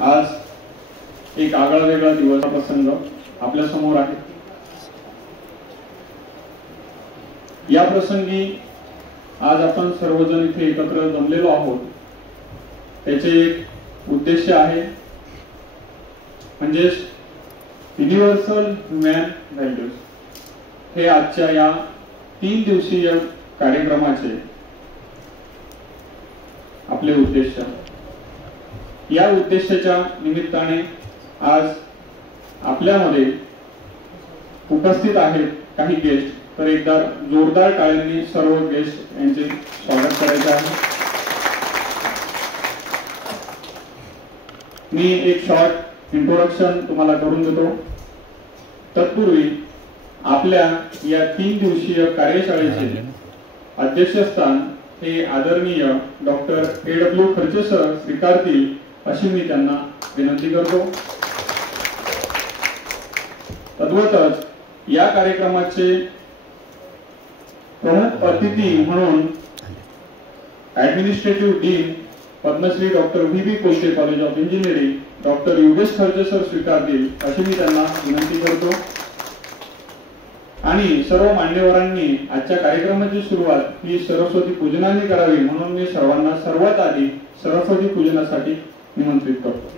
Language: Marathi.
आज एक आगळा वेगळा दिवस प्रसंग आपल्या समोर आहे। या प्रसंगी आज आपण सर्वजण इथे एकत्र जमलेलो आहोत, त्याचे एक उद्देश आहे म्हणजे युनिव्हर्सल ह्युमन व्हॅल्यूज हे आजच्या या 3 दिवसीय कार्यक्रमाचे आपले उद्देश। या उद्देशाच्या निमित्ताने आज आपल्यामध्ये उपस्थित आहेत काही गेस्ट, तर एकदा जोरदार टाळ्यांनी सर्व गेस्ट यांचे स्वागत करायचे आहे। मी एक शॉर्ट इंट्रोडक्शन तुम्हाला करून देतो। तत्पूर्वी आपल्या या 3 दिवसीय कार्यशाळेचे अध्यक्षस्थान हे आदरणीय डॉक्टर A.W. खर्चे सर स्वीकारतील अशी मी त्यांना विनंती करतो। तद्वतच या कार्यक्रमाचे प्रमुख अतिथी म्हणून administrative dean Padmashri doctor V.B. Kolte college of engineering doctor Yogesh Kharche sir स्वीकारतील अशी मी त्यांना विनंती करतो। आणि सर्व मान्यवरांनी आजच्या कार्यक्रमाची सुरुवात ही सरस्वती पूजनाने करावी, म्हणून मी सर्वांना सर्वात आधी सरस्वती पूजनासाठी निमंत्रित करतो।